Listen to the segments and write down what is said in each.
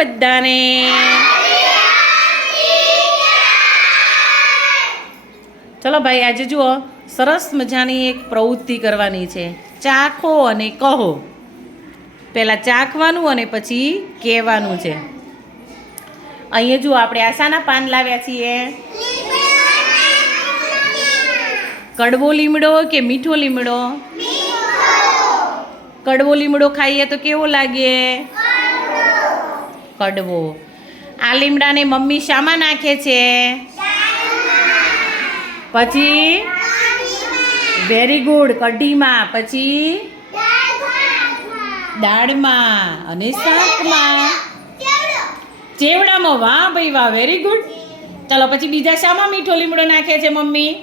બધાને. ચલો ભાઈ આજે જુઓ સરસ મજાની એક પ્રવૃત્તિ કરવાની છે. ચાખો અને કહો. પહેલાં ચાખવાનું અને પછી કહેવાનું છે. અહીંયા જુઓ આપણે આશાના પાન લાવ્યા છીએ. કડવો લીમડો કે મીઠો લીમડો? કડવો લીમડો ખાઈએ તો કેવો લાગે? કડવો. આ લીમડાને મમ્મી શામાં નાખે છે? પછી? વેરી ગુડ કઢીમાં. પછી? દાળમાં. અને શાકમાં. ચેવડામાં? વાહ ભાઈ, વાહ. વેરી ગુડ ચાલો, પછી બીજા શામાં મીઠો લીમડો નાખે છે મમ્મી?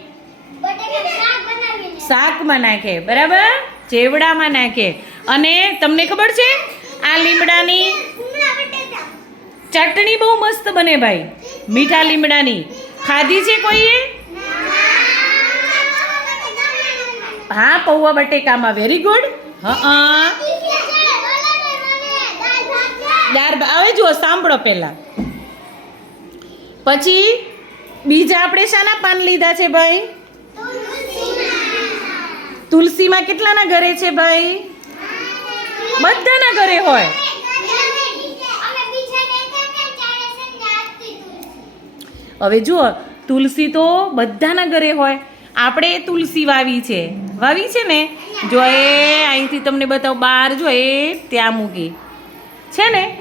શાકમાં નાખે. બરાબર? ચેવડામાં નાખે. અને તમને ખબર છે? આ લીમડાની ચટણી બહુ મસ્ત બને ભાઈ. મીઠા લીમડાની. ખાધી છે કોઈએ? હા, પૌવા બટેકામાં. વેરી ગુડ હા દાળ હવે જુઓ, સાંભળો પહેલાં. પછી બીજા આપણે શાના પાન લીધા છે ભાઈ? તુલસીમાં કેટલાના ઘરે છે ભાઈ? બધાના ઘરે હોય. હવે જુઓ, તુલસી તો બધાના ઘરે હોય. આપણે તુલસી વાવી છે. વાવી છે ને? જો એ અહીંથી તમને બતાવું, બહાર જો એ ત્યાં મૂકી. છે ને?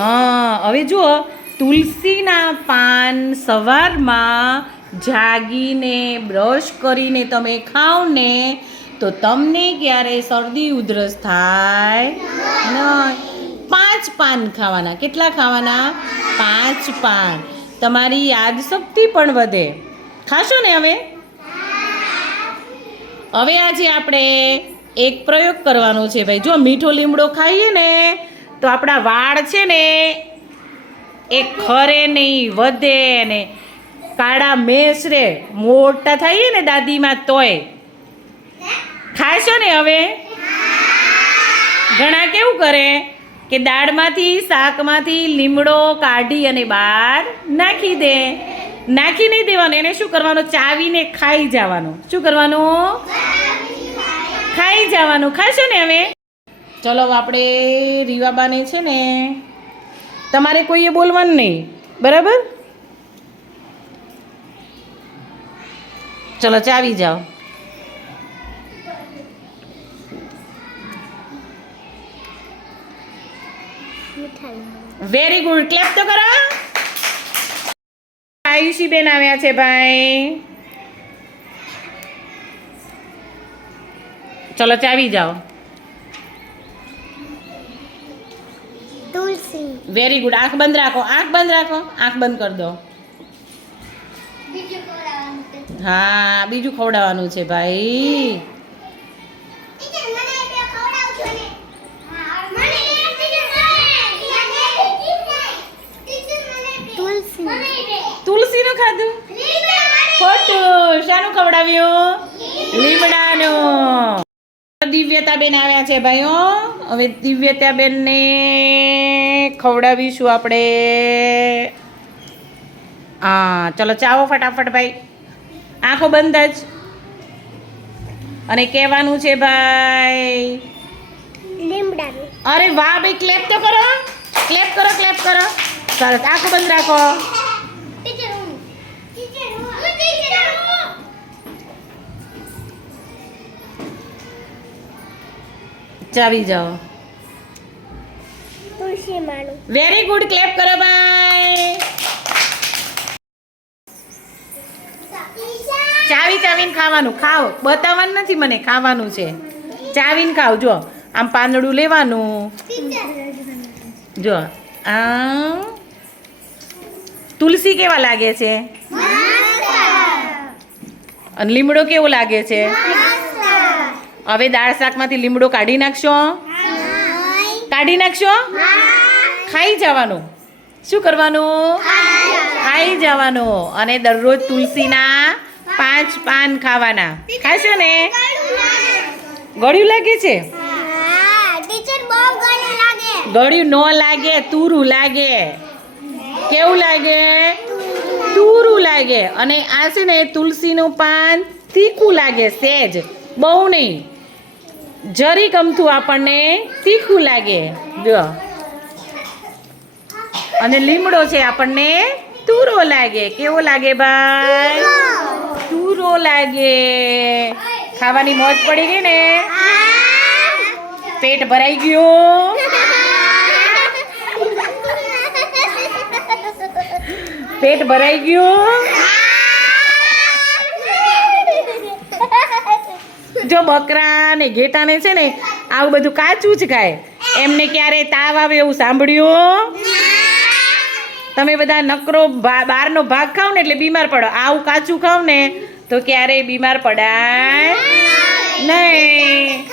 હા, હવે જુઓ, તુલસીના પાન સવારમાં જાગીને, બ્રશ કરીને તમે ખાઓ ને, તો તમને ક્યારેય શરદી ઉધરસ થાય? નહીં. પાંચ પાન ખાવાના. કેટલા ખાવાના? પાંચ પાન. તમારી યાદશક્તિ પણ વધે. ખાશો ને હવે? હવે આજે આપણે એક પ્રયોગ કરવાનો છે ભાઈ. જો મીઠો લીમડો ખાઈએ ને, તો આપણા વાળ છે ને, એ ખરે નહીં, વધે ને. કાળા મેસ રે મોટા થઈએ ને દાદીમાં તોય. ખાશો ને હવે? ઘણા કેવું કરે? કે દાળમાંથી, શાકમાંથી લીમડો કાઢી અને બહાર નાખી દે. નાખી નહીં દેવાનું. એને શું કરવાનું? ચાવીને ખાઈ જવાનું. શું કરવાનું? ખાઈ જવાનું. ખાશો ને હવે? ચલો આપણે રીવાબાને છે ને, તમારે કોઈએ બોલવાનું નહીં. બરાબર? ચલો ચાવી જાઓ. વેરી ગુડ ક્લેપ તો કરો. આયુષી બેન આવ્યા છે ભાઈ. ચલો ચાવી જાઓ. વેરી ગુડ આંખ બંધ રાખો. આંખ બંધ રાખો. આંખ બંધ કરી દો. બીજું હા બીજું ખવડાવવાનું છે ભાઈ. તુલસી. તુલસીનું ખાધું? ખોટું. શાનું ખવડાવ્યું? લીમડાનું. દિવ્યતાબેન આવ્યા છે ભાઈઓ. હવે દિવ્યતાબેનને ખવડાવીશું આપણે. હા ચલો ચાવો ફટાફટ ભાઈ. આંખો બંધ જ. અને કહેવાનું છે ભાઈ. લીમડાનું. અરે વાહ ભાઈ ક્લેપ તો કરો. ક્લેપ કરો ક્લેપ કરો. સરસ આંખો બંધ રાખો. ચાવી જાઓ. વેરી ગુડ ક્લેપ કરો ભાઈ ચાવી ચાવીને ખાવાનું, ખાઓ. બતાવવાનું નથી મને, ખાવાનું છે. ચાવીને ખાવ જો આમ પાંદડું લેવાનું. જો આમ તુલસી કેવા લાગે છે? અને લીમડો કેવો લાગે છે? હવે દાળ શાકમાંથી લીમડો કાઢી નાખશો. કાઢી નાખશો? ખાઈ જવાનું. શું કરવાનું? ખાઈ જવાનું. અને દરરોજ તુલસીના પાંચ પાન ખાવાના. ખાશો ને? ગળ્યું લાગે છે? ગળ્યું ન લાગે તુરું લાગે. કેવું લાગે? તુરું લાગે. અને આ છે ને તુલસીનું પાન તીખું લાગે સેજ. બહુ નહીં. જરી ગમતું આપણને તીખું લાગે. જો. અને લીમડો છે આપણને તુરો લાગે. કેવો લાગે ભાઈ? તુરો લાગે. ખાવાની મોજ પડી ગઈ ને? પેટ ભરાઈ ગયું. પેટ ભરાઈ ગયું? જો બકરા ને ઘેટાને છે ને, આવું બધું કાચું જ ખાય. એમને ક્યારે તાવ આવે એવું સાંભળ્યું? તમે બધા નકરો બહારનો ભાગ ખાવ ને એટલે બીમાર પડો. આવું કાચું ખાવ ને તો ક્યારેય બીમાર પડાય નહીં.